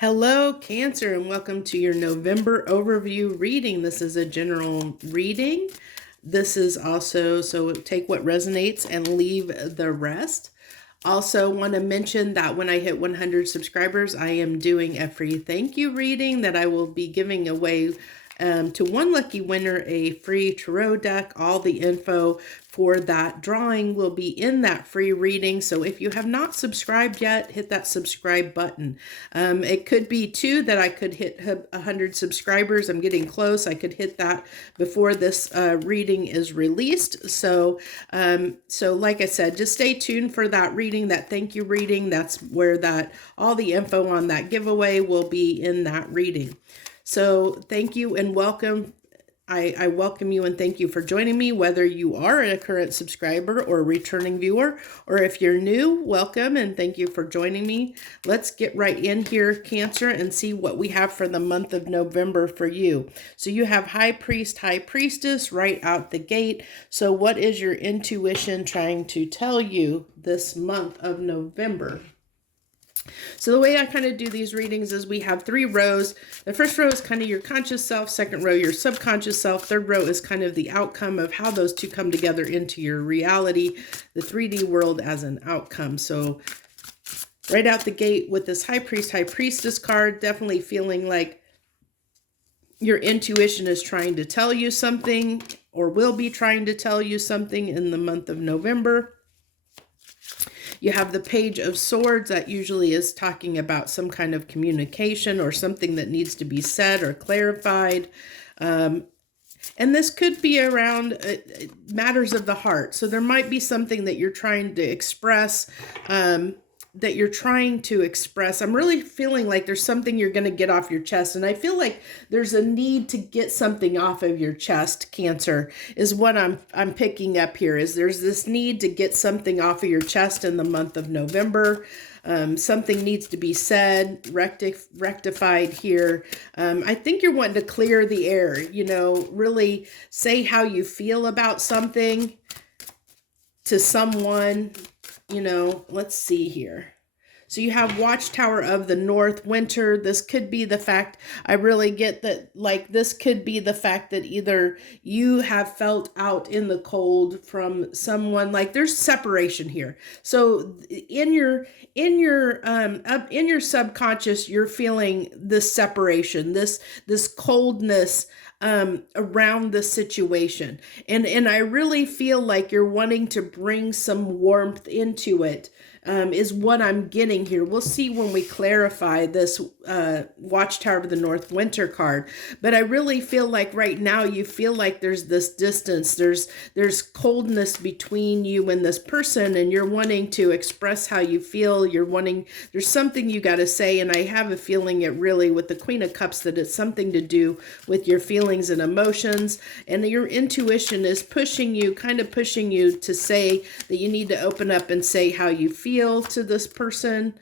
Hello, Cancer, and welcome to your November overview reading. This is a general reading. This is also, so take what resonates and leave the rest. Also want to mention that when I hit 100 subscribers, I am doing a free thank you reading that I will be giving away to one lucky winner a free tarot deck. All the info for that drawing will be in that free reading. So if you have not subscribed yet, hit that subscribe button. It could be too that I could hit 100 subscribers. I'm getting close. I could hit that before this reading is released. So like I said, just stay tuned for that reading, that thank you reading. That's where all the info on that giveaway will be in that reading. So thank you and welcome. I welcome you and thank you for joining me, whether you are a current subscriber or a returning viewer, or if you're new, welcome and thank you for joining me. Let's get right in here, Cancer, and see what we have for the month of November for you. So you have High Priest, High Priestess right out the gate. So what is your intuition trying to tell you this month of November? So the way I kind of do these readings is we have 3 rows. The first row is kind of your conscious self, second row your subconscious self, third row is kind of the outcome of how those two come together into your reality, the 3D world as an outcome. So right out the gate with this High Priest, High Priestess card, definitely feeling like your intuition is trying to tell you something or will be trying to tell you something in the month of November. You have the Page of Swords that usually is talking about some kind of communication or something that needs to be said or clarified. And this could be around matters of the heart. So there might be something that you're trying to express, I'm really feeling like there's something you're going to get off your chest. And I feel like there's a need to get something off of your chest, Cancer, is what I'm picking up here. Is there's this need to get something off of your chest in the month of November. Something needs to be said, rectified here. I think you're wanting to clear the air, really say how you feel about something to someone. Let's see here. So you have Watchtower of the North, Winter. This could be the fact, I really get that, this could be the fact that either you have felt out in the cold from someone, there's separation here. So in your subconscious, you're feeling this separation, this coldness around the situation. And I really feel like you're wanting to bring some warmth into it, is what I'm getting here. We'll see when we clarify this Watchtower of the North Winter card. But I really feel like right now you feel like there's this distance. There's coldness between you and this person, and you're wanting to express how you feel. There's something you got to say, and I have a feeling it really, with the Queen of Cups, that it's something to do with your feelings and emotions, and your intuition is pushing you to say that you need to open up and say how you feel to this person.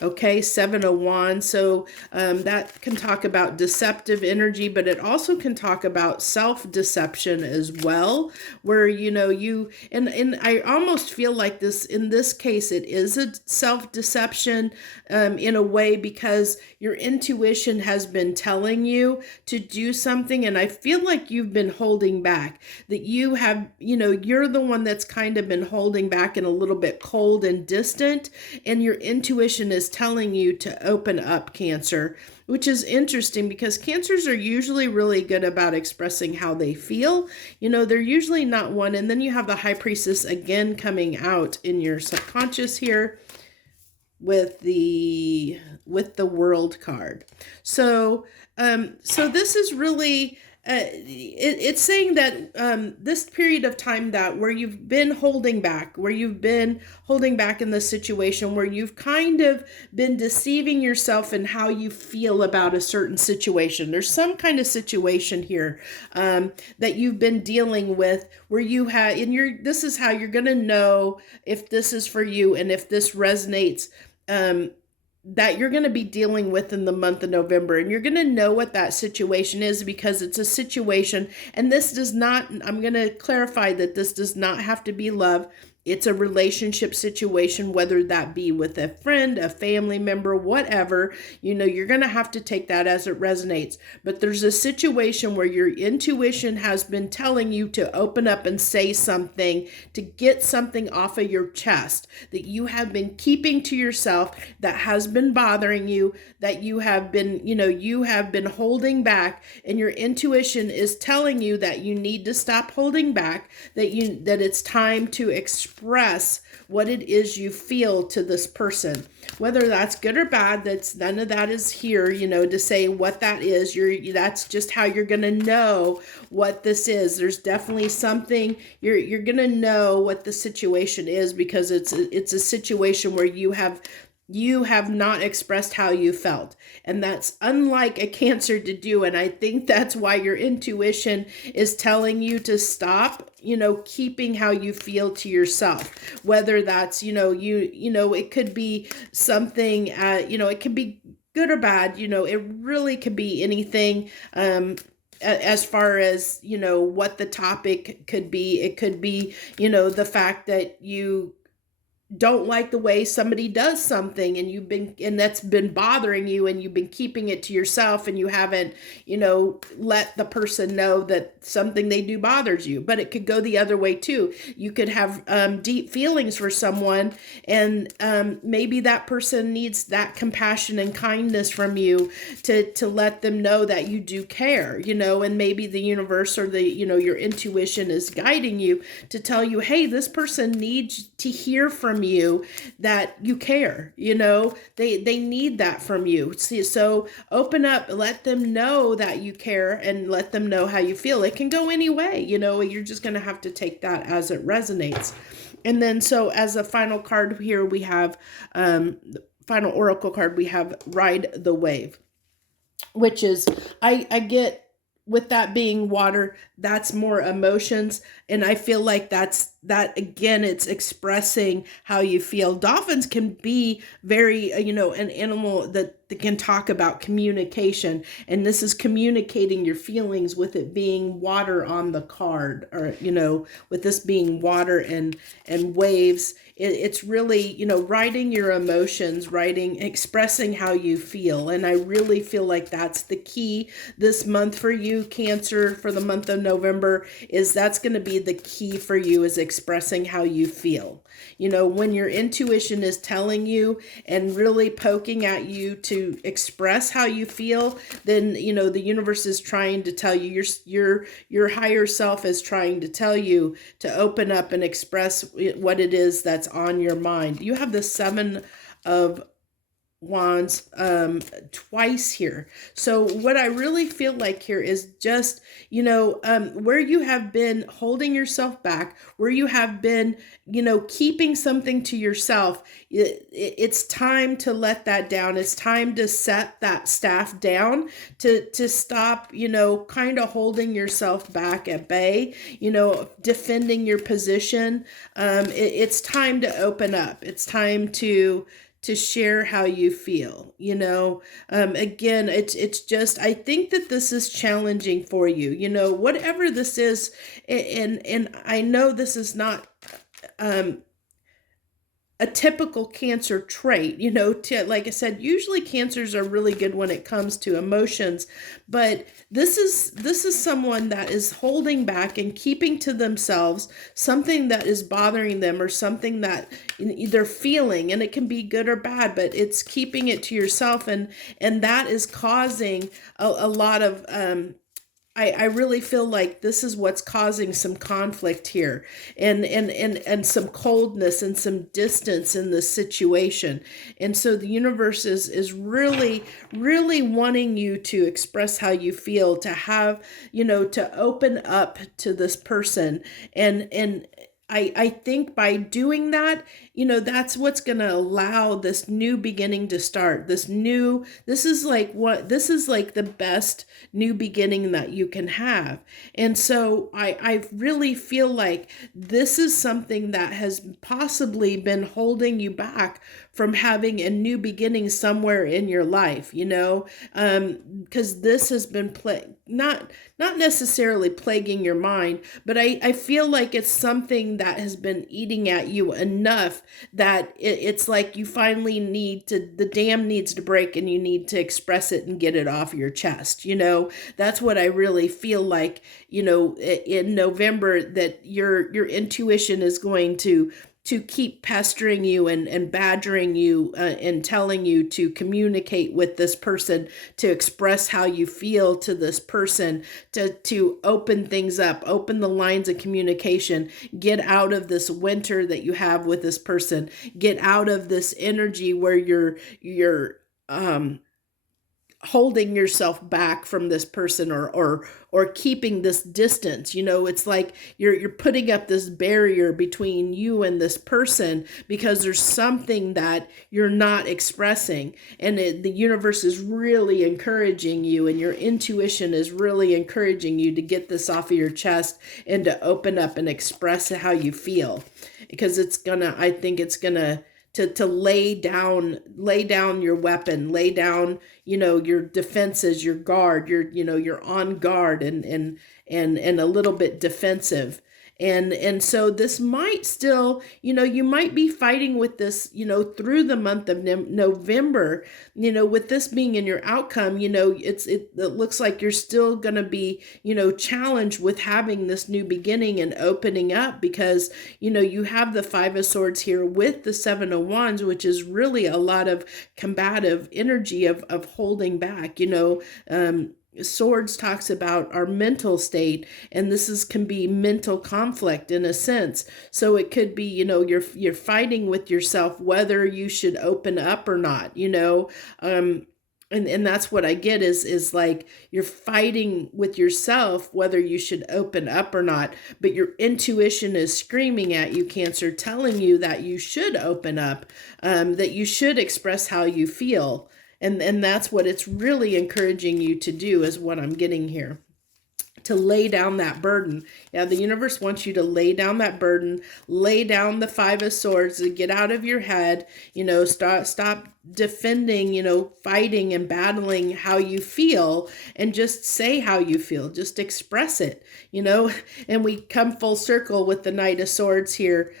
Okay, 7 of Wands. So that can talk about deceptive energy, but it also can talk about self-deception as well, where, and I almost feel like this, in this case, it is a self-deception in a way, because your intuition has been telling you to do something, and I feel like you've been holding back, that you have, you're the one that's kind of been holding back and a little bit cold and distant, and your intuition is telling you to open up, Cancer, which is interesting because Cancers are usually really good about expressing how they feel. They're usually not one. And then you have the High Priestess again coming out in your subconscious here with the World card. So this is really it's saying that this period of time that where you've been holding back in this situation, where you've kind of been deceiving yourself in how you feel about a certain situation. There's some kind of situation here that you've been dealing with, where you have, this is how you're going to know if this is for you and if this resonates, that you're going to be dealing with in the month of November. And you're going to know what that situation is, because it's a situation, and this does not, I'm going to clarify that this does not have to be love. It's a relationship situation, whether that be with a friend, a family member, whatever. You're going to have to take that as it resonates. But there's a situation where your intuition has been telling you to open up and say something, to get something off of your chest that you have been keeping to yourself, that has been bothering you, that you have been holding back, and your intuition is telling you that you need to stop holding back, that it's time to express what it is you feel to this person, whether that's good or bad. That's none of that is here, to say what that is. That's just how you're going to know what this is. There's definitely something you're going to know what the situation is, because it's a situation where you have not expressed how you felt. And that's unlike a Cancer to do. And I think that's why your intuition is telling you to stop, keeping how you feel to yourself. Whether that's, it could be something, it could be good or bad, it really could be anything. As far as, what the topic could be, it could be, the fact that you don't like the way somebody does something, and that's been bothering you, and you've been keeping it to yourself, and you haven't, let the person know that something they do bothers you. But it could go the other way too. You could have deep feelings for someone, and maybe that person needs that compassion and kindness from you to let them know that you do care, and maybe the universe or your intuition is guiding you to tell you, hey, this person needs to hear from you that you care. They need that from you. See, so open up, let them know that you care, and let them know how you feel. It can go any way. You're just going to have to take that as it resonates. And then, so as a final card here, we have final oracle card, we have Ride the Wave, which is, I get, with that being water, that's more emotions. And I feel like that again, it's expressing how you feel. Dolphins can be very, an animal that can talk about communication. And this is communicating your feelings, with it being water on the card, or, with this being water and waves. It's really, writing your emotions, expressing how you feel. And I really feel like that's the key this month for you, Cancer, for the month of November, is that's going to be the key for you, is expressing how you feel. When your intuition is telling you and really poking at you to express how you feel, then, the universe is trying to tell you, your higher self is trying to tell you to open up and express what it is that's on your mind. You have the 7 of Wands twice here. So what I really feel like here is just, where you have been holding yourself back, where you have been, keeping something to yourself, it's time to let that down. It's time to set that staff down, to stop, kind of holding yourself back at bay, defending your position. It's time to open up. It's time to share how you feel. Again, it's just, I think that this is challenging for you, whatever this is. And I know this is not, a typical Cancer trait, like I said, usually Cancers are really good when it comes to emotions, but this is someone that is holding back and keeping to themselves something that is bothering them, or something that they're feeling, and it can be good or bad, but it's keeping it to yourself, and that is causing a lot of, I really feel like this is what's causing some conflict here, and some coldness and some distance in this situation. And so the universe is really, really wanting you to express how you feel, to have, to open up to this person. And I think by doing that, that's what's going to allow this new beginning to start. This is like the best new beginning that you can have. And so I really feel like this is something that has possibly been holding you back from having a new beginning somewhere in your life, because this has been not necessarily plaguing your mind, but I feel like it's something that has been eating at you enough that it's like you finally the dam needs to break and you need to express it and get it off your chest. That's what I really feel like, in November, that your intuition is going to keep pestering you and badgering you, and telling you to communicate with this person, to express how you feel to this person, to open things up, open the lines of communication, get out of this winter that you have with this person, get out of this energy where you're holding yourself back from this person, or keeping this distance. It's like you're putting up this barrier between you and this person because there's something that you're not expressing, and the universe is really encouraging you, and your intuition is really encouraging you to get this off of your chest and to open up and express how you feel, because I think it's gonna to lay down your weapon, lay down, your defenses, your guard, you're on guard and a little bit defensive. And so this might still, you might be fighting with this, through the month of November, with this being in your outcome, it looks like you're still going to be, challenged with having this new beginning and opening up, because, you have the Five of Swords here with the Seven of Wands, which is really a lot of combative energy of holding back. Swords talks about our mental state, and can be mental conflict in a sense. So it could be, you're fighting with yourself whether you should open up or not, and that's what I get is like you're fighting with yourself whether you should open up or not, but your intuition is screaming at you, Cancer, telling you that you should open up, that you should express how you feel. And that's what it's really encouraging you to do, is what I'm getting here. To lay down that burden. Yeah, the universe wants you to lay down that burden, lay down the Five of Swords, to get out of your head, stop defending, fighting and battling how you feel, and just say how you feel, just express it, and we come full circle with the Knight of Swords here.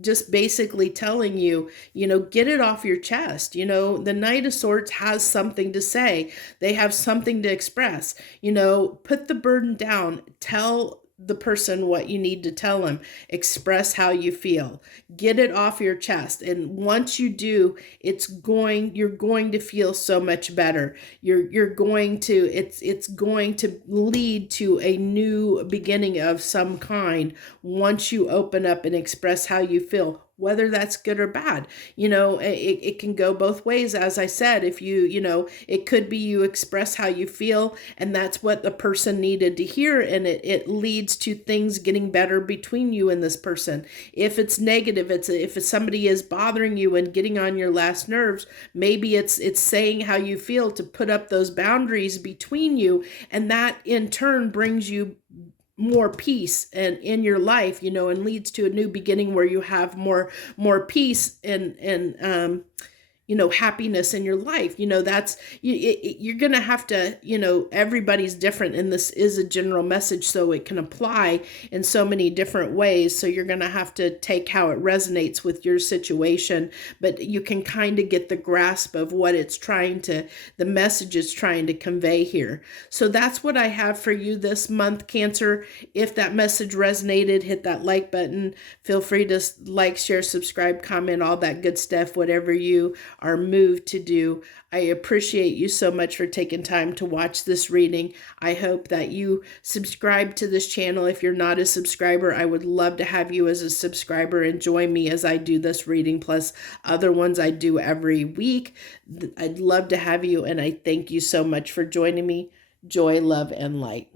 Just basically telling you, get it off your chest. The Knight of Swords has something to say. They have something to express. Put the burden down. Tell the person what you need to tell them. Express how you feel. Get it off your chest. And once you do, you're going to feel so much better. It's going to lead to a new beginning of some kind once you open up and express how you feel, whether that's good or bad. It can go both ways. As I said, if it could be you express how you feel, and that's what the person needed to hear, and it leads to things getting better between you and this person. If it's negative, if somebody is bothering you and getting on your last nerves, maybe it's saying how you feel to put up those boundaries between you, and that in turn brings you more peace and in your life, and leads to a new beginning where you have more peace and happiness in your life. You're going to have to, everybody's different, and this is a general message, so it can apply in so many different ways. So you're going to have to take how it resonates with your situation, but you can kind of get the grasp of what the message is trying to convey here. So that's what I have for you this month, Cancer. If that message resonated, hit that like button. Feel free to like, share, subscribe, comment, all that good stuff, whatever you are moved to do. I appreciate you so much for taking time to watch this reading. I hope that you subscribe to this channel. If you're not a subscriber, I would love to have you as a subscriber and join me as I do this reading, plus other ones I do every week. I'd love to have you, and I thank you so much for joining me. Joy, love, and light.